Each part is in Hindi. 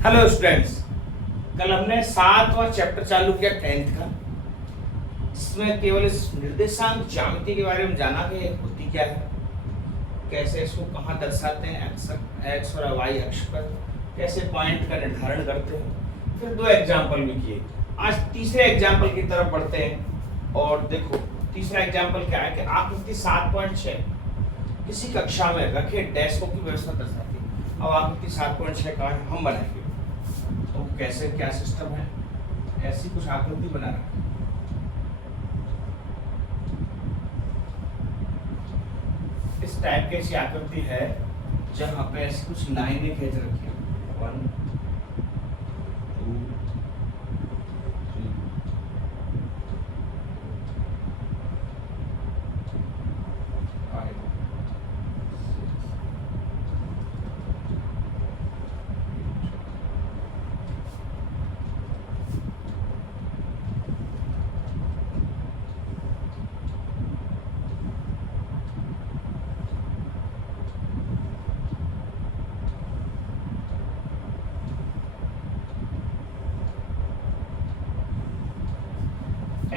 हेलो स्टूडेंट्स, कल हमने 7वां चैप्टर चालू किया 10th का, जिसमें केवल इस निर्देशांक ज्यामिति के बारे में जाना कि होती क्या है, कैसे इसको कहाँ दर्शाते हैं, एक्स और वाई अक्ष पर कैसे पॉइंट का निर्धारण करते हैं। फिर 2 एग्जाम्पल भी किए। आज तीसरे एग्जाम्पल की तरफ बढ़ते हैं। और देखो तीसरा एग्जाम्पल क्या है कि आकृति 7.6 किसी कक्षा में रखे डेस्कों की व्यवस्था दर्शाती है। अब आकृति 7.6 का हम बनाएंगे तो कैसे क्या सिस्टम है, ऐसी कुछ आकृति बना रखी है। इस टाइप की ऐसी आकृति है जहां पे ऐसी कुछ लाइनें खींच रखी है 1 2 3 5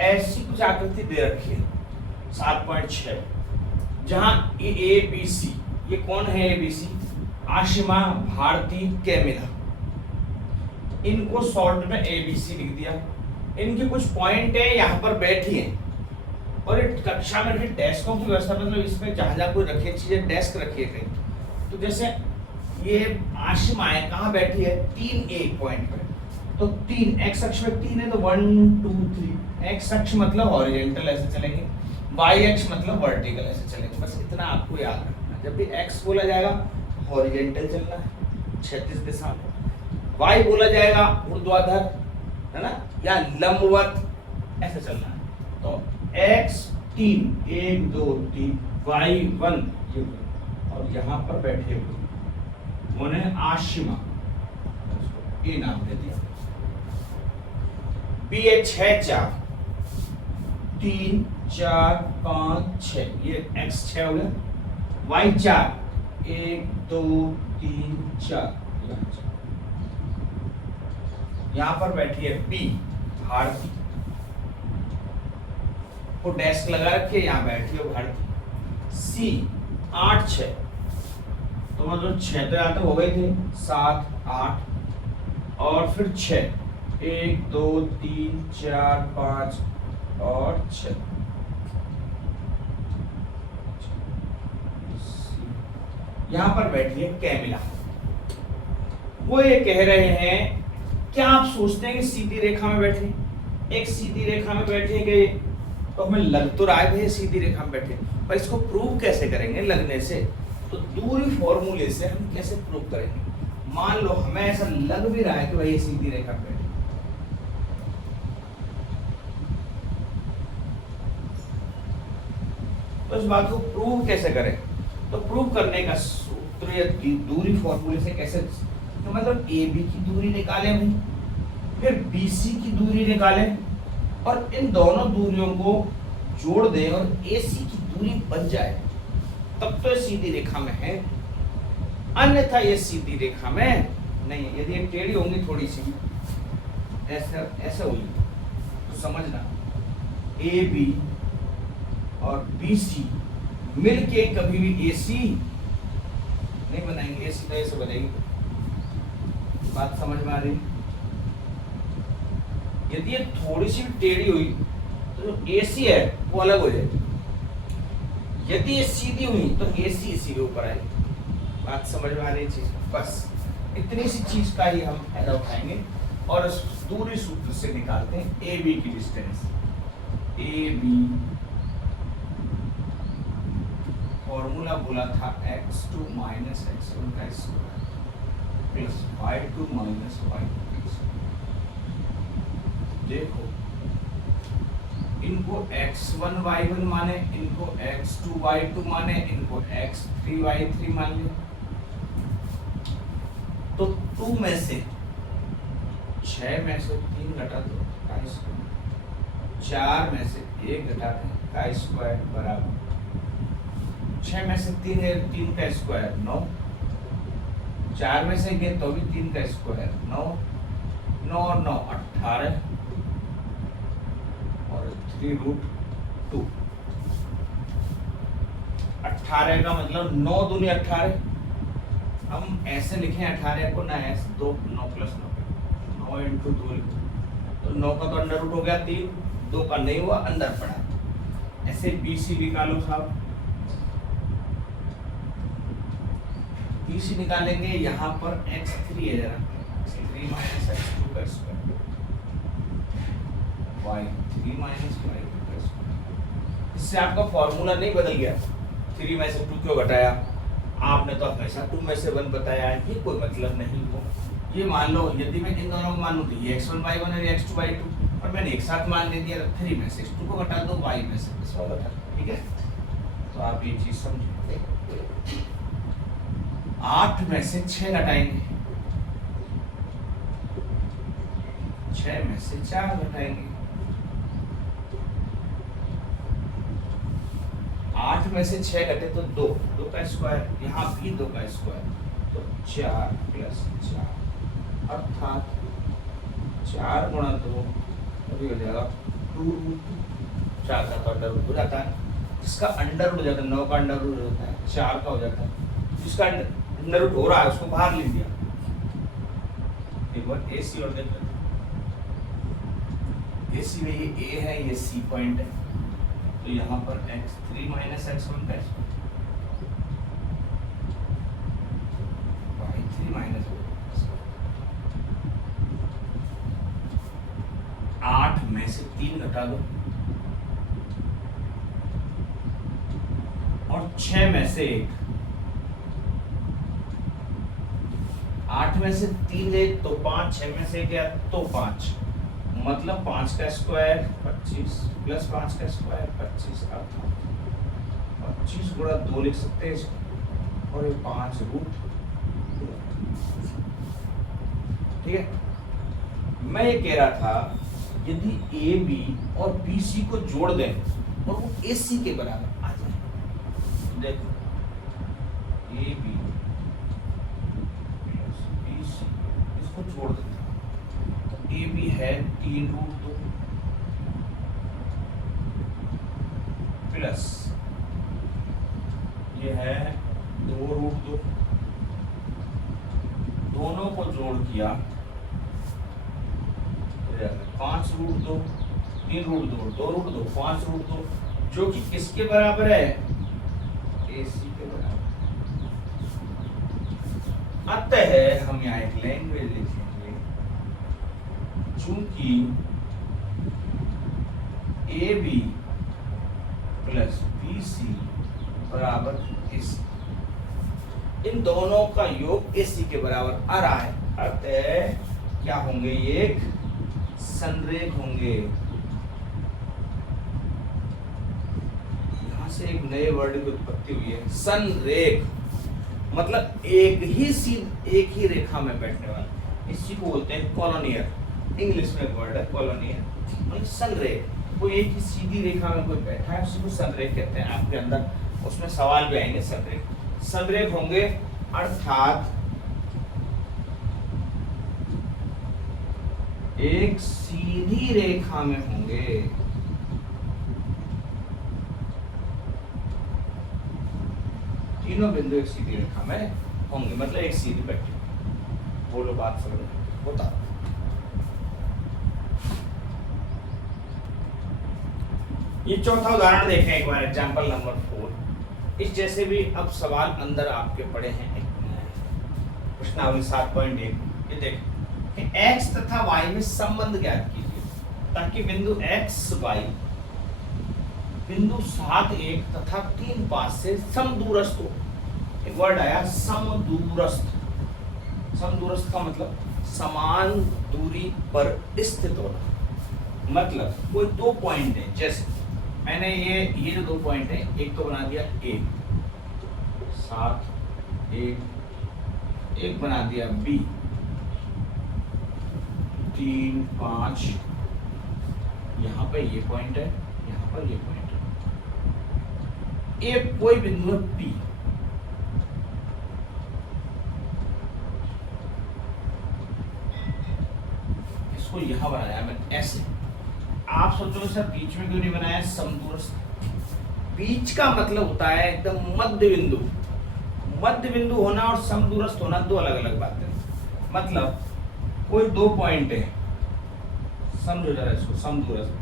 ऐसी कुछ आकृति दे रखी है 7.6, जहां ए बी सी, ये कौन है A B C? Ashima, Bharti, Camila. इनको शॉर्ट में ए बी सी लिख दिया। इनके कुछ पॉइंट है, यहाँ पर बैठी हैं और एक कक्षा में फिर डेस्कों की व्यवस्था, मतलब इसमें जहां जहां कोई रखे चीजें डेस्क रखी गई। तो जैसे ये आशिमा है, कहाँ बैठी है? 3 एक पॉइंट पे। तो 3 एक्स अक्ष में 3 है तो 1 2 3। एक्स अक्ष मतलब हॉरिजॉन्टल ऐसे चलेंगे, वाई अक्ष मतलब वर्टिकल ऐसे चलेंगे। बस इतना आपको याद रखना। जब भी एक्स बोला जाएगा हॉरिजॉन्टल चलना है 36 दिशा में, वाई बोला जाएगा ऊर्ध्वाधर, है ना, या लंबवत ऐसे चलना है। तो एक्स 3 1 2 3, वाई 1 ये, और यहाँ पर बैठे हुए उन्हें आशिमा, ये नाम दे दिया। बी है 6 4 3 4 5 6, ये x 6 हो गया। y 4 1 2 3 4, यहां पर बैठी है b भारती, वो डेस्क लगा रखी है, यहां बैठी है भारती। c 8 6, तो मतलब 6 तो यहां तक हो गए थे, 7 8 और फिर 6 1 2 3 4 5 और 6। यहां पर बैठी है कैमिला। वो ये कह रहे हैं, क्या आप सोचते हैं कि सीधी रेखा में बैठे? एक सीधी रेखा में बैठे गए तो हमें लग तो रहा है भाई सीधी रेखा में बैठे, पर इसको प्रूव कैसे करेंगे लगने से? तो दूरी फॉर्मूले से हम कैसे प्रूव करेंगे? मान लो हमें ऐसा लग भी रहा है कि भाई ये सीधी रेखा में बैठे, तो इस बात को प्रूव कैसे करें? तो प्रूव करने का सूत्र या दूरी फॉर्मूले से कैसे, तो मतलब ए बी की दूरी निकालें भाई, फिर बी सी की दूरी निकालें और इन दोनों दूरियों को जोड़ दें और ए सी की दूरी बन जाए, तब तो सीधी रेखा में है। अन्यथा ये सीधी रेखा में नहीं। यदि ये टेढ़ी होंगी थोड़ी सी, ऐसा ऐसा होगी, तो समझना ए बी और BC मिलके कभी भी AC नहीं बनाएंगे, AC तो ऐसे बनेगी। बात समझ में आ रही? यदि ये थोड़ी सी टेढ़ी हुई तो जो AC है वो अलग हो जाएगी, यदि ये सीधी हुई तो AC इसी के ऊपर आएगी। बात समझ में आ रही चीज? बस इतनी सी चीज का ही हम फायदा उठाएंगे और उस दूरी सूत्र से निकालते हैं AB की डिस्टेंस। AB फॉर्मूला बोला था x2 माइनस x1 का square plus y2 minus y2 का स्क्वायर। देखो इनको x1 y1 माने, इनको x2 y2 माने, इनको x3 y3 मान लिया। तो 2 में से 6 में से 3 घटा दो का स्क्वायर, 4 में से 1 घटा दें का स्क्वायर बराबर 6 में से 3 है, 3 का स्क्वायर 9, 4 में से गए तो भी 3 का स्क्वायर 9, 9 और 9 18 और 3√2। 18 का मतलब 9 दूनी 18। हम ऐसे लिखें 18 को ना ऐसे 2 9 + 9 9 × 2 लिखो तो 9 का तो अंडर रूट हो गया 3, 2 का नहीं हुआ अंदर पड़ा। ऐसे BC निकालो साहब। BC निकालेंगे यहाँ पर x3 है जरा 3 - x2 का स्क्वायर y3 - y2 का स्क्वायर। इससे आपका फॉर्मूला नहीं बदल गया। 3 में से 2 क्यों घटाया? आपने तो हमेशा 2 में से 1 बताया है, ये कोई मतलब नहीं हो। ये मान लो यदि मैं इन दोनों को मान लूं तो ये x1y1 और x2y2 और मैंने एक साथ मान ले दिया 3 में से 2 को घटा दो y में से इस वाला घटा, ठीक है। तो आप ये चीज समझिए। 8 में से 6 घटाएंगे, 6 में से 4 घटाएंगे, 8 में से 6 घटे तो 2, 2 का स्क्वायर, यहाँ भी 2 का स्क्वायर तो 4 + 4 अर्थात 4 × 2 अभी हो जाएगा 2√2। 4 का तो अंडर रूट हो जाता है, जिसका अंडर रूट हो जाता है 9 का अंडर रूट होता है 4 का हो जाता है, जिसका अंडर रूट हो रहा है उसको बाहर ले लिया। एक बार AC और देख लेते हैं। AC में ये A है, ये C पॉइंट है, तो यहाँ पर x3 - x1 का y3 - y1 8 में से 3 घटा दो और 6 में से 1। 8 में से 3 गए तो 5, 6 में से गया तो 5, मतलब 5 का स्क्वायर 25 + 5 का स्क्वायर 25 का 25 × 2 लिख सकते हैं इसको, और ये 5√2। ठीक है। मैं ये कह रहा था यदि AB और BC को जोड़ दें और वो AC के बराबर आ जाए। देखो AB + BC इसको जोड़ देते हैं तो AB है 3√2 प्लस ये है 2√2, दोनों को जोड़ किया 5√2 3√2 2√2 5√2 जो कि किसके बराबर है? AC के बराबर। अतः हम यहाँ एक लैंग्वेज लिखेंगे, चूंकि AB + BC बराबर AC, इन दोनों का योग AC के बराबर आ रहा है, अतः क्या होंगे? ये एक संरेख होंगे। यहां से एक नए वर्ड की उत्पत्ति हुई है, संरेख, मतलब एक ही रेखा में बैठने वाला। इसी को बोलते हैं कॉलोनियर। इंग्लिश में एक वर्ड है कॉलोनियर, मतलब संरेख। कोई एक ही सीधी रेखा में कोई बैठा है उसी को संरेख कहते हैं। आपके अंदर उसमें सवाल भी आएंगे। संरेख होंगे अर्थात एक सीधी रेखा में होंगे। तीनों बिंदु एक सीधी रेखा में होंगे, मतलब एक सीधी बैठी। बोलो बात समझ होता। ये चौथा उदाहरण देखें एक बार, एग्जांपल नंबर 4। इस जैसे भी अब सवाल अंदर आपके पड़े हैं। प्रश्नावली 7.1 ये देखें कि x तथा y में संबंध ज्ञात कीजिए ताकि बिंदु x y बिंदु 7 1 तथा 3 5 से समदूरस्थ हो। एक वर्ड आया समदूरस्थ। समदूरस्थ का मतलब समान दूरी पर स्थित होना। मतलब कोई दो पॉइंट है, जैसे मैंने ये जो दो पॉइंट है, एक तो बना दिया A 7 एक बना दिया B 3 5, यहाँ पर ये पॉइंट है, यहाँ पर ये पॉइंट है। एक कोई बिंदु है P, इसको यहाँ बनाया मैंने ऐसे। आप सोचोगे सर बीच में क्यों नहीं बनाया, समदूरस्थ। बीच का मतलब होता है एकदम मध्य बिंदु। मध्य बिंदु होना और समदूरस्थ होना दो अलग अलग बातें। मतलब कोई दो पॉइंट है, समझो जरा इसको, समदूरस्थ।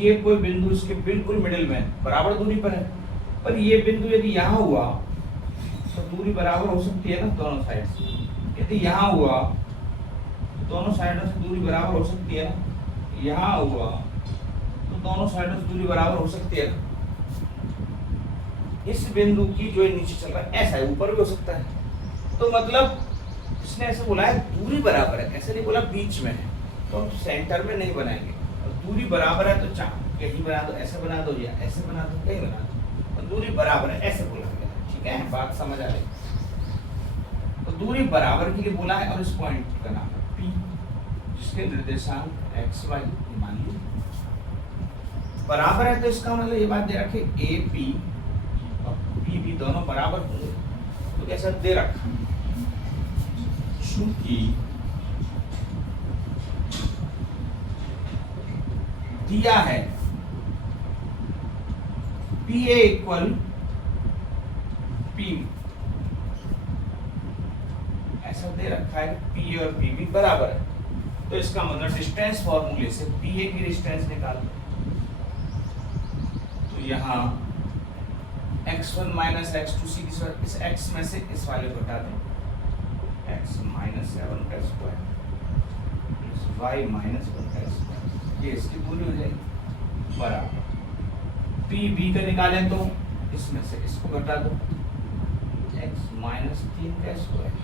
ये कोई बिंदु इसके बिल्कुल मिडिल में बराबर दूरी पर है, पर ये बिंदु यदि यहाँ हुआ तो दूरी बराबर हो सकती है ना दोनों साइड से। यदि यहाँ हुआ तो दोनों साइडों से दूरी बराबर हो सकती है ना, यहाँ हुआ तो दोनों साइडों से दूरी बराबर हो सकती है ना। इस बिंदु की जो नीचे चल रहा है ऐसा है, ऊपर भी हो सकता है। तो मतलब इसने ऐसे बोला है दूरी बराबर है, ऐसे नहीं बोला बीच में है। तो हम सेंटर में नहीं बनाएंगे, और दूरी बराबर है तो कहीं बना दो, ऐसे बना दो या ऐसे बना दो, कहीं बना दो, तो दूरी बराबर है ऐसे बोला गया। ठीक है, बात समझ आ रही। तो दूरी बराबर के लिए बोला है, और इस पॉइंट का नाम है P, जिसके निर्देशांक x y मान ली बराबर है। तो इसका मतलब ये बात दे रखे AP और PB दोनों बराबर होंगे। तो कैसा दे रखा, चूंकि दिया है PA इक्वल PB, ऐसा दे रखा है PA और PB बराबर है। तो इसका मतलब डिस्टेंस फॉर्मूले से PA की डिस्टेंस निकाल दो। तो यहाँ x1 माइनस x2 इस x में से इस वाले को हटा दो, x माइनस 7 का स्क्वायर प्लस y माइनस 1 का स्क्वायर, ये इसकी दूरी हो जाएगी बराबर। PB का निकालें तो इसमें से इसको घटा दो, x माइनस 3 का स्क्वायर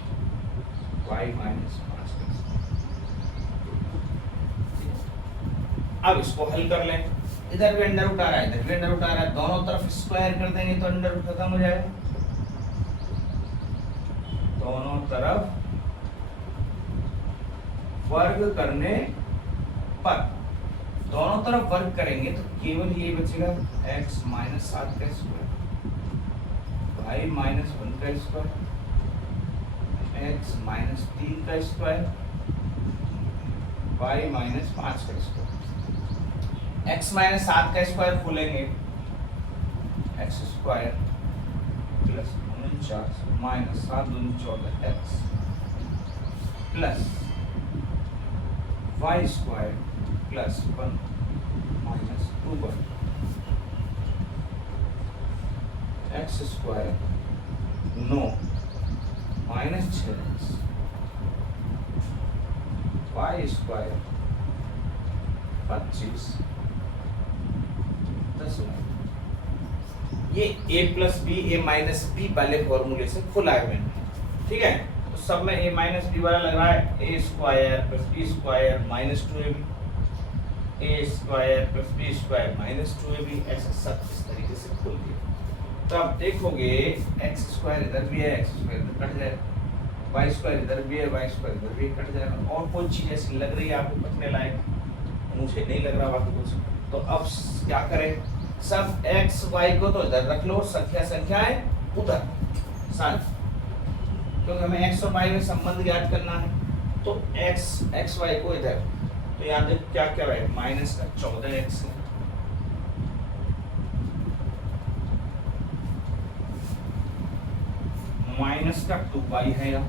y माइनस 5 का स्क्वायर। अब इसको हल कर लें, इधर भी अंडर रूट आ रहा है, इधर भी अंडर रूट आ रहा है, दोनों तरफ स्क्वायर कर देंगे तो अंडर रूट खत्म हो जाएगा। दोनों तरफ वर्ग करने पर, दोनों तरफ वर्ग करेंगे तो केवल ये बचेगा x माइनस 7 का स्क्वायर y माइनस 1 का स्क्वायर x माइनस 3 का स्क्वायर y माइनस 5 का स्क्वायर। x माइनस 7 का स्क्वायर खोलेंगे, x स्क्वायर प्लस 49 माइनस 7 दूनी 14 x plus y square plus 1 minus 2 x square 9 minus 6x y square 25 10। ये a plus B A minus B वाले फॉर्मूले से फुल आर्गुमेंट है। ठीक है, तो सब में a माइनस बी वाला लग रहा है a square plus B square minus 2ab, a square plus B square minus 2ab, ऐसा सब इस तरीके से खोल दिया। तो आप देखोगे x स्क्वायर इधर भी है, x स्क्वायर इधर कट जाएगा, y स्क्वायर इधर भी है, y स्क्वायर इधर भी कट जाएगा। और कोई चीज ऐसी लग रही है आपको बचने लायक, मुझे नहीं लग रहा बाकी कुछ। तो अब क्या करें, सब x y को तो इधर रख लो, संख्याएं उधर साथ, क्योंकि हमें x और y में संबंध ज्ञात करना है। तो x y को इधर, तो यहाँ देख क्या क्या है, माइनस का 14x है, माइनस का 2y है, यहाँ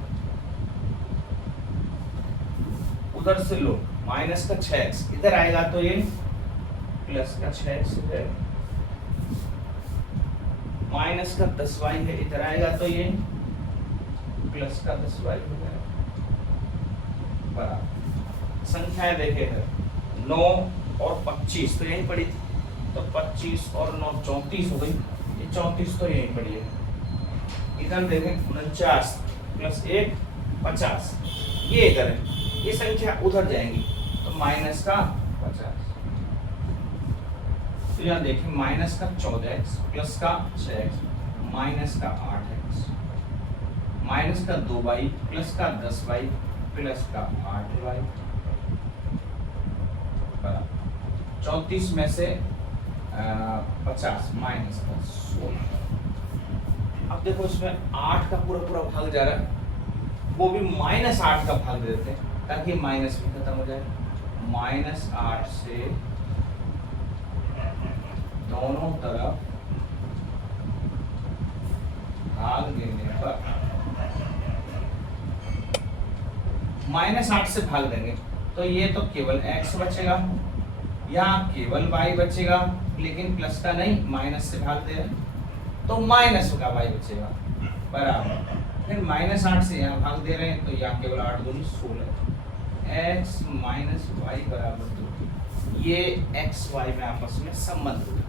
उधर से लो माइनस का 6x, इधर आएगा तो ये प्लस का 6x है, माइनस का 10y है, इधर आएगा तो ये प्लस का 10y हो जाएगा बराबर। संख्याएं देखे इधर 9 और 25 तो यहीं पड़ी थी, तो 25 और 9 34 हो गई, ये 34 तो यहीं पड़ी है। इधर देखें 49 प्लस 1 50, ये इधर है, ये संख्या उधर जाएंगी तो माइनस का 50। तो यहाँ देखिए माइनस का 14x प्लस का 6x माइनस का 8x माइनस का 2y प्लस का 10y प्लस का 8y 34 में से 50 माइनस का 16। अब देखो इसमें 8 का पूरा पूरा भाग जा रहा है, वो भी -8 का भाग दे देते हैं ताकि माइनस भी खत्म हो जाए। -8 से दोनों तरफ भाग देने पर -8 से भाग देंगे तो ये तो केवल x बचेगा, यहाँ केवल y बचेगा, लेकिन प्लस का नहीं, माइनस से भाग दे रहे हैं तो माइनस का y बचेगा बराबर, फिर -8 से यहाँ भाग दे रहे हैं तो यहाँ केवल 8 दूनी 16, x माइनस वाई बराबर 2। ये x y में आपस में संबंध होगा,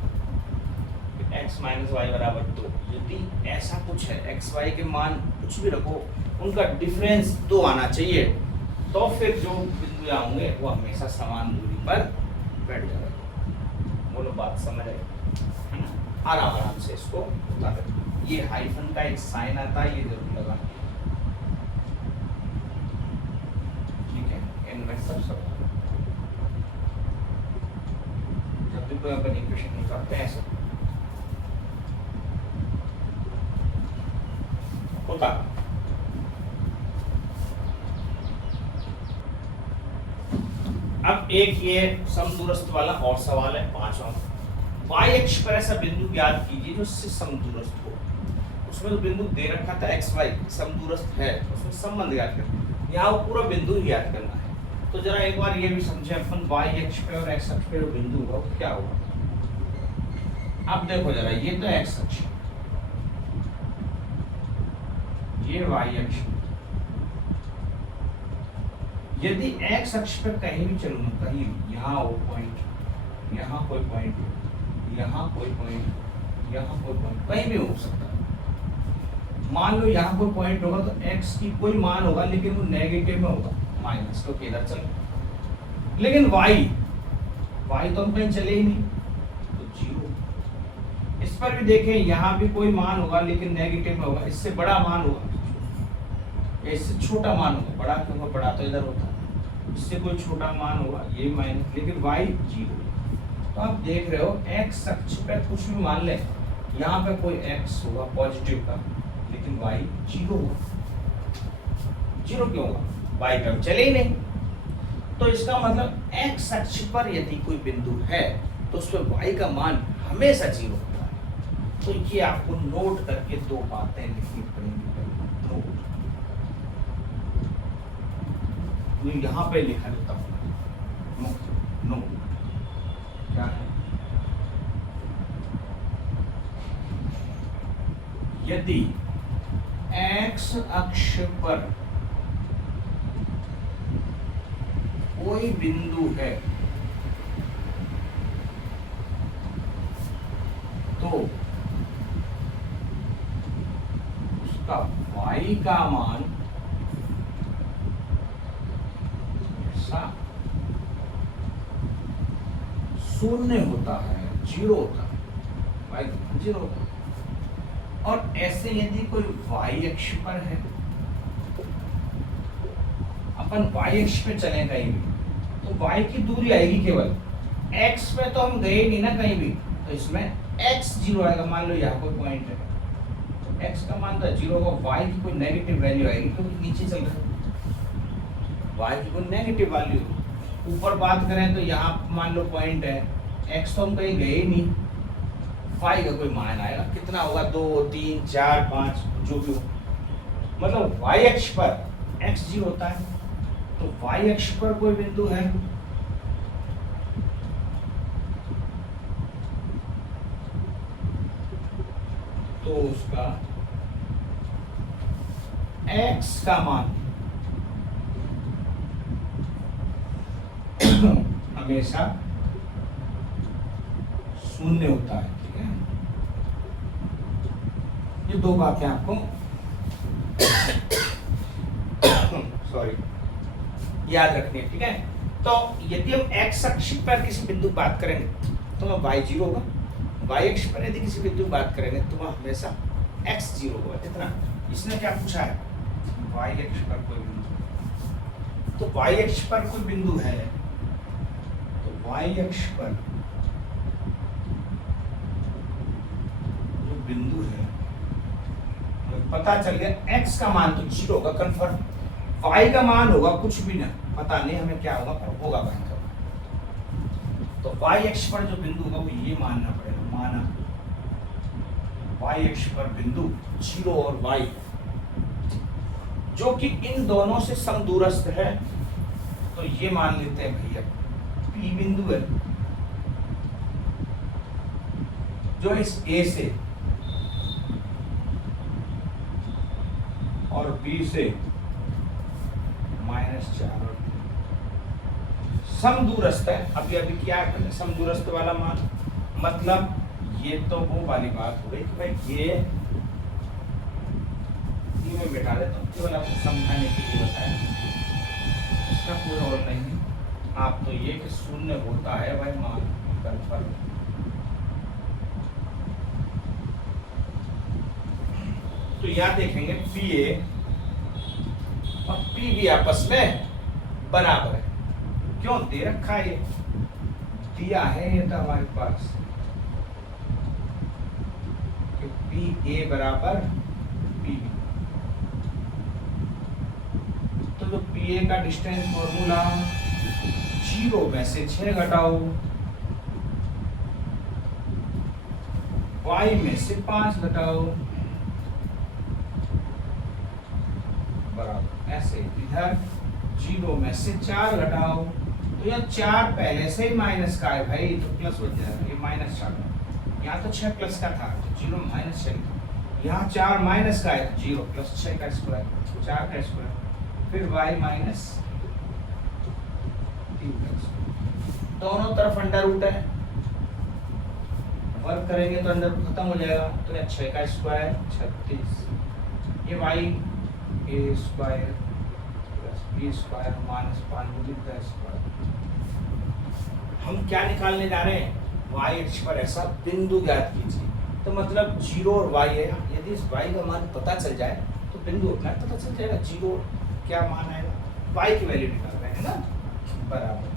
x माइनस वाई बराबर 2। यदि ऐसा कुछ है, x y के मान कुछ भी रखो, उनका डिफरेंस 2 आना चाहिए, तो फिर जो बिंदु होंगे वो हमेशा समान दूरी पर बैठ जाएगा। बोलो बात समझ आई? आराम आराम से इसको बता दे। ये हाइफन का एक साइन आता है, ये जरूर लगा, ठीक है? इनमें सब जब भी कोई अपन इक्वेशन निकालते हैं ऐसा होता। अब एक ये समदूरस्थ वाला और सवाल है, 5वां। y अक्ष पर ऐसा बिंदु ज्ञात कीजिए जो इससे समदूरस्थ हो। उसमें तो बिंदु दे रखा था x y समदूरस्थ है, उसमें संबंध ज्ञात करना, यहाँ वो पूरा बिंदु ही ज्ञात करना है। तो जरा एक बार ये भी समझे अपन, y अक्ष पे और x अक्ष पे जो बिंदु होगा वो क्या होगा। अब देखो जरा, ये तो x अक्ष, ये y अक्ष। यदि x अक्ष पर कहीं भी चलूँ, कहीं यहाँ वो पॉइंट, यहाँ कोई पॉइंट, यहाँ कोई पॉइंट, यहाँ कोई पॉइंट, कहीं भी हो सकता है। मान लो यहाँ कोई पॉइंट होगा तो x की कोई मान होगा, लेकिन वो नेगेटिव में होगा, माइनस, तो इधर चल। लेकिन y तो हम कहीं चले ही नहीं, तो 0। इस पर भी देखें, यहाँ भी कोई मान होगा लेकिन नेगेटिव में होगा, इससे बड़ा मान होगा, इससे छोटा मान होगा, बड़ा क्यों होगा, बड़ा तो इधर होता है, इससे कोई छोटा मान होगा, ये माइनस, लेकिन y 0। तो आप देख रहे हो x अक्ष पे कुछ भी मान ले, यहाँ पे कोई x होगा पॉजिटिव का, लेकिन y 0 होगा। 0 क्यों होगा, y पे हम चले ही नहीं। तो इसका मतलब x अक्ष पर यदि कोई बिंदु है तो उस पर y का मान हमेशा 0 होता है। तो ये आपको नोट करके 2 बातें लिखनी पड़ेंगी। यहाँ पे लिखा देता हूँ, नो क्या है, यदि x अक्ष पर कोई बिंदु है तो उसका y का मान शून्य होता है, 0 होता है, y 0 होता है। और ऐसे यदि कोई y अक्ष पर है, अपन y अक्ष पे चले कहीं भी, तो y की दूरी आएगी केवल, x पे तो हम गए नहीं ना कहीं भी, तो इसमें x 0 आएगा। मान लो यहाँ कोई पॉइंट है, तो x का मान तो 0 होगा, y की कोई नेगेटिव वैल्यू आएगी क्योंकि नीचे चल रहा है, y की कोई नेगेटिव वैल्यू। ऊपर बात करें तो यहाँ मान लो पॉइंट है, x तो हम कहीं गए ही नहीं, y का कोई मान आएगा, कितना होगा, 2 3 4 5 जो भी हो, मतलब y अक्ष पर x 0 होता है। तो y अक्ष पर कोई बिंदु है तो उसका x का मान हमेशा 0 होता है, ठीक है। ये 2 बातें आपको सॉरी याद रखनी है, ठीक है। तो यदि हम x अक्ष पर किसी बिंदु बात करेंगे तो वह y 0 होगा, y अक्ष पर यदि किसी बिंदु बात करेंगे तो वह हमेशा x 0 होगा। इतना इसने क्या पूछा है, y अक्ष पर कोई बिंदु, तो y अक्ष पर कोई बिंदु है, तो y अक्ष पर जो बिंदु है हमें पता चल गया, x का मान तो 0 होगा कंफर्म, y का मान होगा कुछ भी ना, पता नहीं हमें क्या होगा, पर होगा भयंकर। तो वाई अक्ष पर जो बिंदु होगा वो ये मानना पड़ेगा, माना वाई अक्ष पर बिंदु 0 और y जो कि इन दोनों से समदूरस्थ है, तो ये मान लेते हैं भैया P बिंदु है जो इस A से और B से -4 और समदूरस्थ है। अभी क्या है समदूरस्थ वाला मान, मतलब ये तो वो वाली बात हो गई कि भाई ये मैं बैठा देता हूँ, केवल आपको समझाने के लिए बताया, इसका कोई और नहीं है। आप तो ये कि शून्य होता है भाई मान कन्फर्म। तो यहाँ देखेंगे पी ए और पी बी आपस में बराबर है। क्यों दे रखा है, दिया है ये तो हमारे पास कि पी ए बराबर पी बी। तो जो पी ए का डिस्टेंस फॉर्मूला 0 में से 6 घटाओ, y में से 5 घटाओ, बराबर ऐसे इधर 0 में से 4 घटाओ, तो यह 4 पहले से ही माइनस का है भाई, तो प्लस हो जाएगा, ये -4। यहाँ तो 6 प्लस का था तो 0 -6 था, यहाँ 4 माइनस का है तो 0 प्लस 6 का स्क्वायर, 4 का स्क्वायर, फिर y माइनस 3 का स्क्वायर, दोनों तरफ अंडर रूट है, वर्क करेंगे तो अंडर रूट खत्म हो जाएगा, तो यह 6 का स्क्वायर 36, ये y a square plus b square -5 का स्क्वायर। हम क्या निकालने जा रहे हैं, y अक्ष पर ऐसा बिंदु ज्ञात कीजिए। तो मतलब 0 और y है, यदि इस y का मान पता चल जाए तो बिंदु अपना पता चल जाएगा। 0 क्या मान आएगा, y की वैल्यू निकाल रहे हैं ना, बराबर।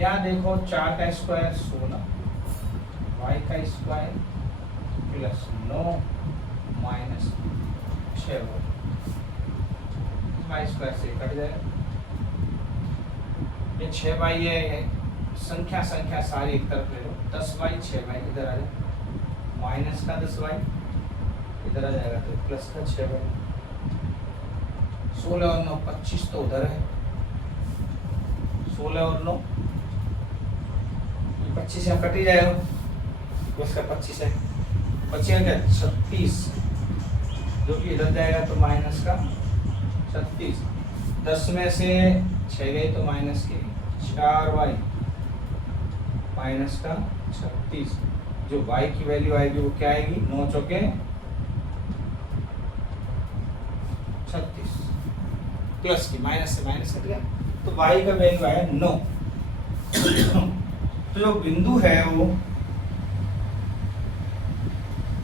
यहाँ देखो 4 का स्क्वायर 16, y का square plus 9 minus 6 y square से कट जाएगा। ये 6y है, संख्या सारी एक तरफ ले लो, 10y 6y इधर आ जाए, माइनस का 10y इधर आ जाएगा तो प्लस का 6y, 16 और 9 25 तो उधर है, 16 और 9 25 यहाँ कट ही जाएगा, प्लस का 25 है, बचेगा क्या 36, जो कि इधर जाएगा तो माइनस का 36, 10 में से 6 गई तो माइनस की 4y माइनस का 36, जो y की वैल्यू आएगी वो क्या आएगी, 9 चौके 36, प्लस की माइनस से माइनस कट गया, तो y का वैल्यू आया 9। तो जो बिंदु है वो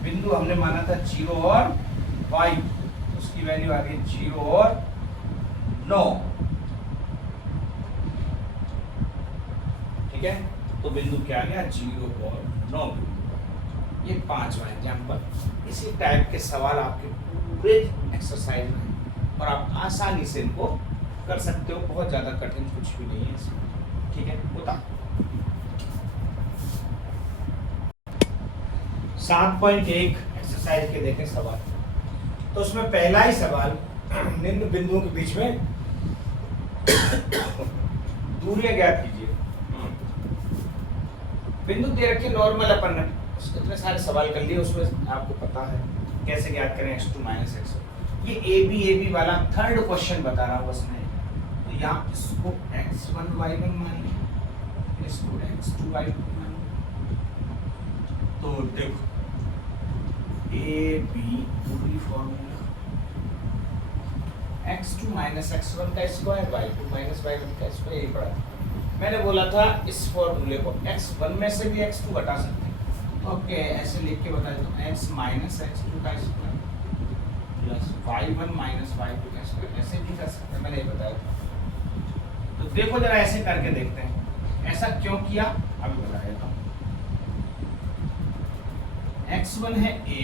बिंदु हमने माना था 0 और y, उसकी वैल्यू आ गई 0 और 9, ठीक है। तो बिंदु क्या आ गया 0 और 9। ये 5वां एग्जाम्पल। इसी टाइप के सवाल आपके पूरे एक्सरसाइज में और आप आसानी से इनको कर सकते हो, बहुत ज़्यादा कठिन कुछ भी नहीं है इसमें, ठीक है। बता 7.1 एक्सरसाइज के देखें सवाल। तो उसमें पहला ही सवाल, निम्न बिंदुओं के बीच में दूरियां ज्ञात कीजिए। बिंदु दे रखे नॉर्मल, अपन इतने सारे सवाल कर लिए, उसमें आपको पता है कैसे ज्ञात करें x2 - x1। ये a b वाला थर्ड क्वेश्चन बता रहा हूँ उसमें। तो यहाँ इसको x1 y1 मान लें, इसको x2 y2 मान लें। तो देखो a b पूरी फॉर्मूला x2 - x1 का स्क्वायर y2 - y1 का स्क्वायर, यही पड़ा। मैंने बोला था इस फॉर्मूले को x1 में से भी x2 घटा सकते हैं। ओके, ऐसे लिख के बता देता हूँ, x - x2 का स्क्वायर प्लस y1 - y2 का स्क्वायर, ऐसे भी कर सकते हैं, मैंने ये बताया था। तो देखो जरा ऐसे करके देखते हैं, ऐसा क्यों किया अभी बता देता हूँ। x1 है a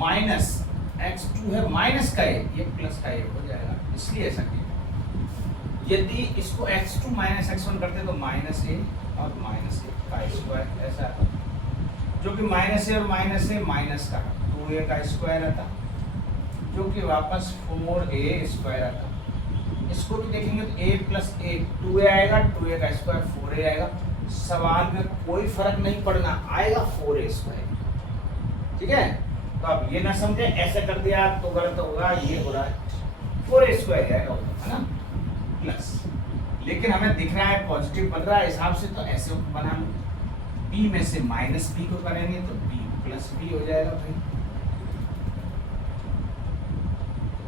माइनस x2 है माइनस का a, ये प्लस का a हो जाएगा, इसलिए ऐसा किया। यदि इसको x2 माइनस x1 करते तो माइनस ए और माइनस ए का स्क्वायर ऐसा, जो कि माइनस ए और माइनस ए माइनस का 2a का स्क्वायर आता, जो कि वापस 4a स्क्वायर आता। इसको भी देखेंगे तो a प्लस ए 2a आएगा, 2a का स्क्वायर 4a आएगा। सवाल में कोई फर्क नहीं पड़ना, आएगा 4a स्क्वायर। ठीक है, तो अब ये ना समझे ऐसे कर दिया तो गलत होगा, ये हो रहा है 4a स्क्वायर आएगा, है ना, प्लस। लेकिन हमें दिख रहा है पॉजिटिव बन रहा है हिसाब से, तो ऐसे बना लो, b में से माइनस b को करेंगे तो b प्लस b हो जाएगा भाई।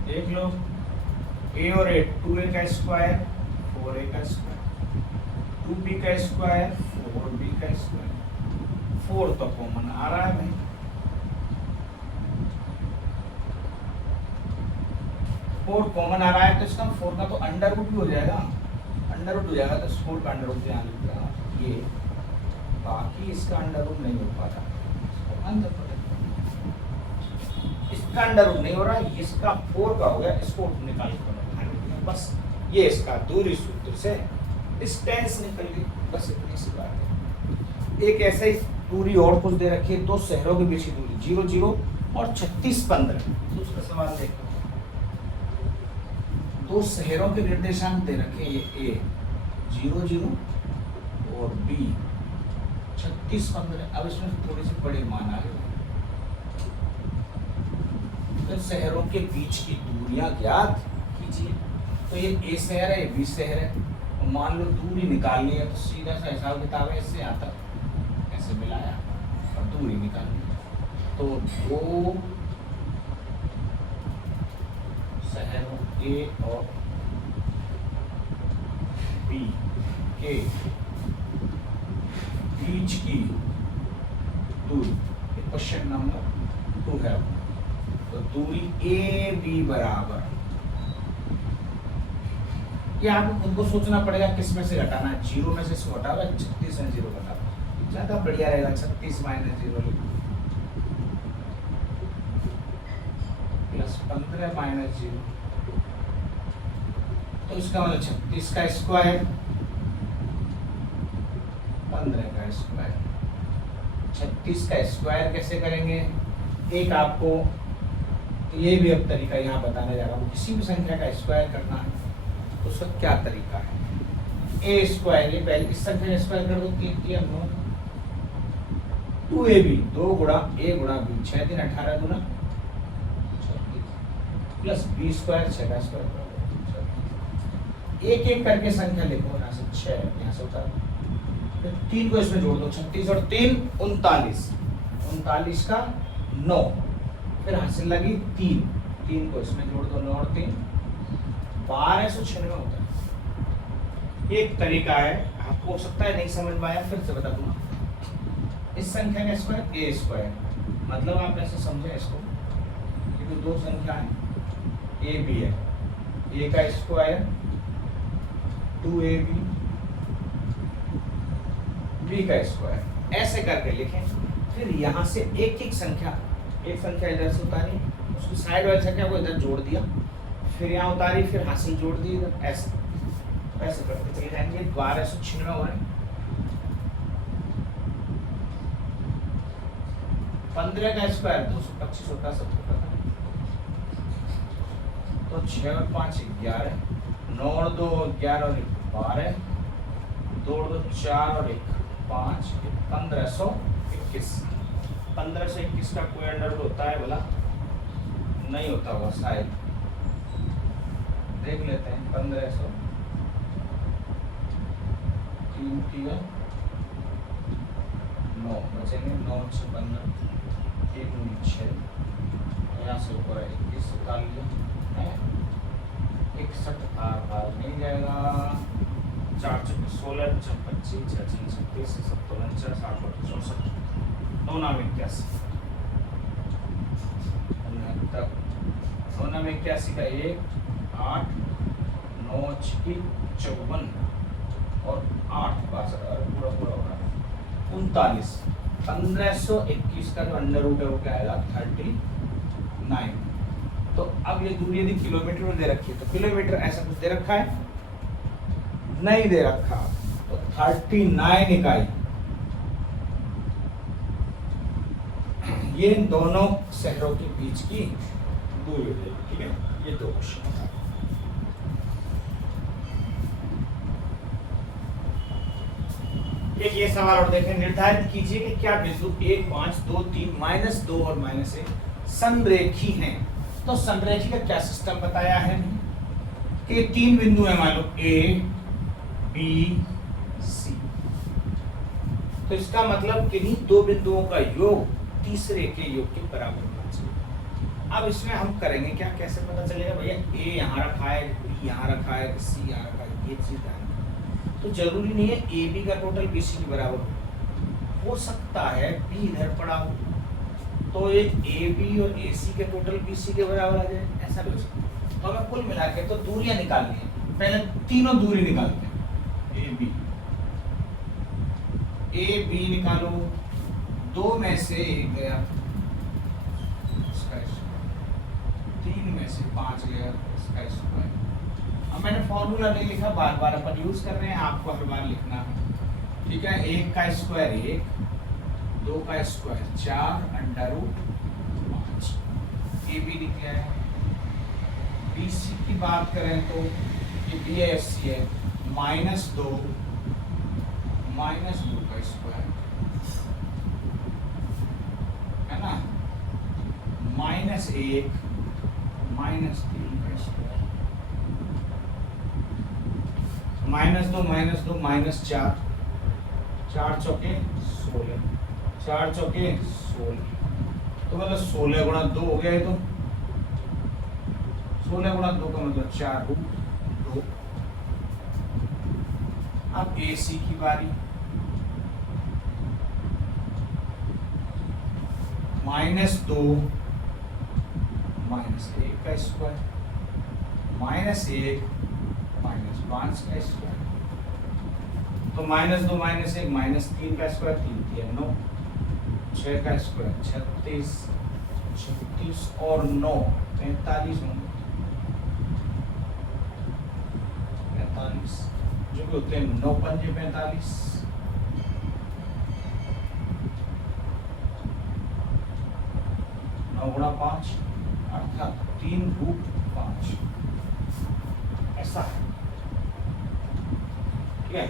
देख लो a और a 2a का स्क्वायर 4a का स्क्वायर, 2b का स्क्वायर 4b का स्क्वायर, 4 तो कॉमन आ रहा है भाई, 4 कॉमन आ रहा है तो इसका 4 का तो अंडर रूट भी हो जाएगा, अंडर रूट हो जाएगा तो 4 का अंडर रूट यहाँ लिख दिया ये, बाकी इसका अंडर रूट नहीं हो पाता, इसका अंडर रूट नहीं हो रहा, इसका 4 का हो गया, इसको निकाल कर बस, ये इसका दूरी सूत्र से डिस्टेंस निकल गई, बस इतनी सी बात है। एक ऐसे ही दूरी और कुछ दे रखी है, दो शहरों के बीच की दूरी 0 0 और 36 15, दूसरा सवाल देखो, दो शहरों के निर्देशांक दे रखे हैं, ये a 0 0 और b 36 15। अब इसमें थोड़ी सी बड़ी मान आ गई, तो शहरों के बीच की दूरियां ज्ञात कीजिए। तो ये a शहर है, ये b शहर है, और मान लो दूरी निकालनी है तो सीधा सा हिसाब किताब है, इससे आता ऐसे मिलाया और दूरी निकालनी, तो दो शहरों a और b के बीच की दूरी, क्वेश्चन नंबर 2 है, तो दूरी ए बी बराबर, ये आपको खुद को सोचना पड़ेगा किस में से घटाना है, 0 में से इसको हटाओ, 36 में 0 घटाओ, ज्यादा बढ़िया रहेगा, 36 माइनस 0 प्लस 15 माइनस 0, तो इसका मतलब 36 का स्क्वायर 15 का स्क्वायर, 36 का स्क्वायर कैसे करेंगे, एक आपको तो ये भी अब तरीका यहाँ बताने जा रहा हूँ, किसी भी संख्या का स्क्वायर करना है तो उसका क्या तरीका है, ए स्क्वायर, ये पहले इस संख्या का स्क्वायर कर दो, 3 3 9, 2ab 2 गुणा a गुणा b 6 3 18 गुना प्लस b स्क्वायर 6 का स्क्वायर, एक एक करके संख्या लिखो, यहाँ से 6 यहाँ से उतार, फिर 3 को इसमें जोड़ दो, 36 और 3 39, 39 का 9, फिर हासिल लगी 3 को इसमें जोड़ दो, 9 और 3 1296 होता है। एक तरीका है, आपको हो सकता है नहीं समझ में आया, फिर से बता दूंगा, इस संख्या का स्क्वायर ए स्क्वायर, मतलब आप ऐसे समझे इसको, क्योंकि दो संख्या है ए बी है, ए का स्क्वायर 2ab b का स्क्वायर, ऐसे करके लिखें। फिर यहाँ से एक एक संख्या इधर से उतारी, उसकी साइड वाली संख्या को इधर जोड़ दिया, फिर यहाँ उतारी, फिर हासिल जोड़ दी इधर, ऐसे ऐसे करते चले जाएंगे, 1296 हो रहे, 15 का स्क्वायर 225 होता, 70 का, तो 6 और 5 11, 9 और 2 11 और 1 12, 2 और 2 4 और 1 5, 1521। 1521 का कोई अंडर रूट होता है बोला? नहीं होता होगा शायद, देख लेते हैं। 1500 3 9 बचेंगे, 9 6 15, 1 9 6, यहाँ से ऊपर 21 उतार लिया है, 61 बार नहीं जाएगा, 4 6 16 25 6 36 37 49 60 64 9 9 81 9 9 81 का 1 8 9 6 54 और 8 62 पूरा पूरा हो रहा है 39। 1521 का जो अंडर रूट है वो क्या आएगा 39। तो अब ये दूरी यदि किलोमीटर में दे रखी है तो किलोमीटर ऐसा कुछ दे रखा है, नहीं दे रखा, तो 39 इकाई ये इन दोनों शहरों के बीच की दूरी है। ठीक है, ये दो क्वेश्चन था। एक ये सवाल और देखें, निर्धारित कीजिए कि क्या बिंदु 1, 5, 2, 3, -2 और -1 समरेखी हैं। तो समरेखी का क्या सिस्टम बताया है कि 3 बिंदु है, मान लो A, B, C। तो इसका मतलब किन्हीं 2 बिंदुओं का योग तीसरे के योग के बराबर होना चाहिए। अब इसमें हम करेंगे क्या, कैसे पता चलेगा भैया A यहाँ रखा है, B यहाँ रखा है, C यहाँ रखा है, ये चीज है। तो जरूरी नहीं है ए बी का टोटल बी सी के बराबर हो सकता है बी इधर पड़ा हो तो ये ए बी और ए सी के टोटल बी सी के बराबर आ जाए, ऐसा भी हो सकता है। तो हमें कुल मिला के तो दूरियां निकालनी है, पहले तीनों दूरी निकालते हैं। ए बी निकालो, 2 में से 1 गया, 3 में से 5 गया, इसका स्क्वायर। अब मैंने फॉर्मूला नहीं लिखा, बार बार अपन यूज कर रहे हैं, आपको हर बार लिखना है। ठीक है, 1 का स्क्वायर 1, 2 का स्क्वायर 4 √5। ए बी निकला है। बी सी की बात करें तो ये बी एस सी है, -2 का स्क्वायर है ना, -1 -3 का स्क्वायर, -2 -4, 4 चौके 16, 4 चौके 16, तो मतलब 16 गुणा 2 हो गया है। तो 16 गुणा 2 का मतलब 4√2। अब ए सी की बारी, -2 -1 का स्क्वायर, -1 -5 का स्क्वायर, तो -2 -1 -3 का स्क्वायर, 3 9, 6 का स्क्वायर 36, 36 और 9 45 होंगे, 45 जो कि होते हैं 9 पंजे 45, 9 गुणा 5 अर्थात 3√5 ऐसा है। ठीक है,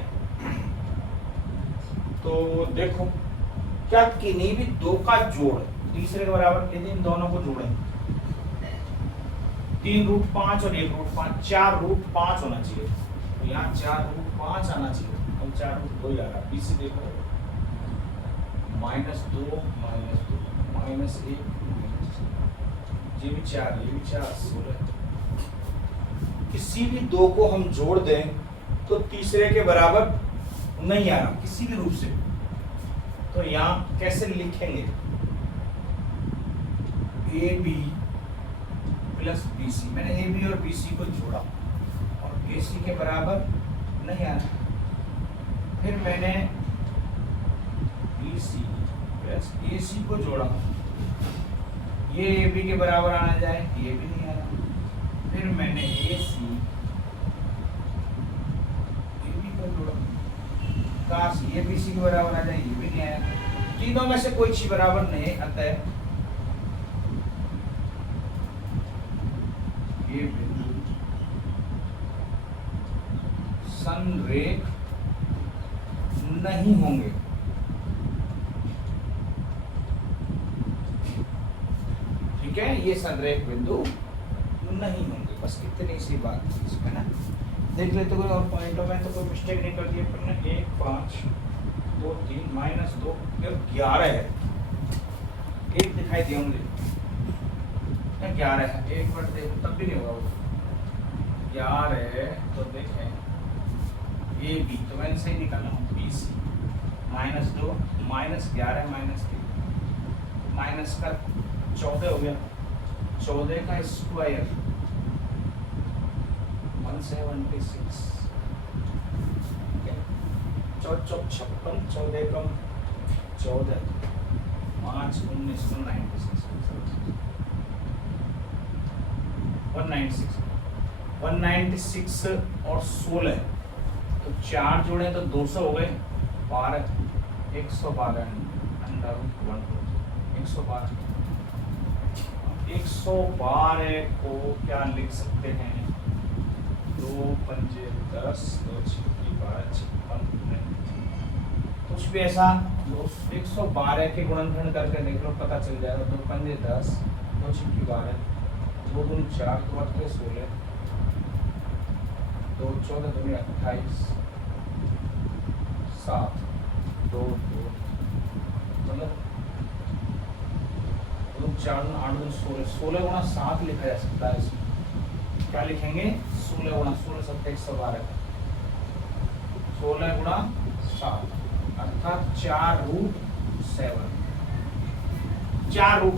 तो देखो क्या किन्हीं भी 2 का जोड़ तीसरे के बराबर, यदि इन दोनों को जोड़ें 3√5 और 1√5, 4√5 होना चाहिए। तो यहाँ 4√5 आना चाहिए, अब 4√2 ही आ रहा। पीछे देखो, -2 -1 ये भी 4, ये भी 4, 16। किसी भी 2 को हम जोड़ दें तो तीसरे के बराबर नहीं आ रहा किसी भी रूप से। तो यहाँ कैसे लिखेंगे, A B plus B C, मैंने ए बी और बी सी को जोड़ा और ए सी के बराबर नहीं आ रहा। फिर मैंने बी सी प्लस ए सी को जोड़ा, ये ए बी के बराबर आना जाए, ये भी नहीं आ रहा। फिर मैंने ए सी काश ये बी सी के बराबर आ जाए, ये भी नहीं आया। तीनों में से कोई चीज बराबर नहीं, अतः ये बिंदु संरेख नहीं होंगे। ठीक है, ये संरेख बिंदु नहीं होंगे। बस इतनी सी बात थी इसमें ना। देख लेते कोई और पॉइंटों में तो कोई मिस्टेक नहीं कर दी अपन ने। 1 5 2 3 -2 11 है, 1 दिखाई दिए होंगे, 11 है, 1 बार देख तब भी नहीं होगा वो 11 है। तो देखें ए बी, तो मैंने सही निकाला हूँ, बी सी -2 -11 -3 माइनस का 14 हो गया, 14 का स्क्वायर 176, 4 चौक 56, 14 कम 14, 5 19 196 और 16, तो तो 4 जोड़े तो 200 हो गए, 12 112 अंडर रूट 112 112 को क्या लिख सकते हैं, 2 पंजे 10 2 छिक्की 12 56 कुछ भी ऐसा 112 के गुणनखंड करके देख लो, पता चल जाएगा। 2 पंजे 10 2 छिक्की 12 2 दूनी 4 2 अट्ठे 16 2 14 दूनी 28 7 2 2 मतलब 2 4 8 2 16 16 गुणा 7 लिखा जा सकता है इसमें। क्या लिखेंगे, 16 गुणा 16 7 112 16 गुणा 7 अर्थात 4 रूट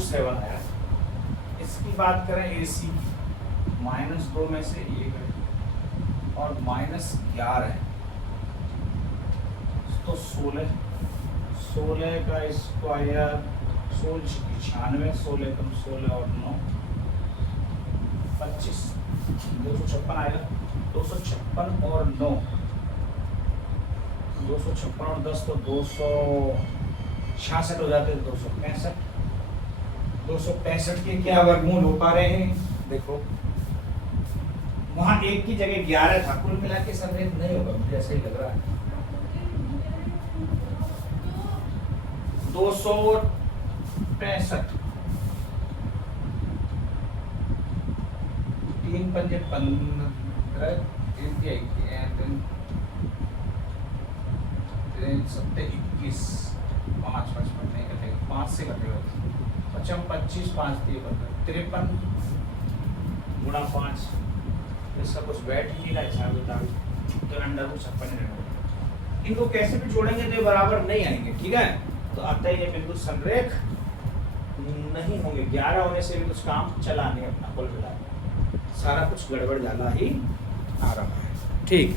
7 आया। इसकी बात करें AC -2 में से 1 है और -11 है, तो 16 का स्क्वायर 16 96 16 कम 16 और 9 25 256 आएगा। 256 और 9 256 और 10 तो 266 हो जाते हैं। 265 के क्या वर्गमूल हो पा रहे हैं, देखो वहां 1 की जगह 11 था, कुल मिला के सब एक नहीं होगा, मुझे ऐसा ही लग रहा है। 265 3 पंजे 15 सत्ते 21 5 55 नहीं कटेगा, 5 से कटेगा 55 25 5 दिए 53 गुणा 5, इसका कुछ बैठ ही नहीं रहा हिसाब किताब, तो अंडर रूट 56 रहेगा। इनको कैसे भी जोड़ेंगे तो बराबर नहीं आएंगे, ठीक है। तो अतः ये बिल्कुल संरेख नहीं होंगे। 11 होने से भी कुछ काम चला नहीं अपना, कुल मिला सारा कुछ गड़बड़ झाला ही आ रहा है, ठीक।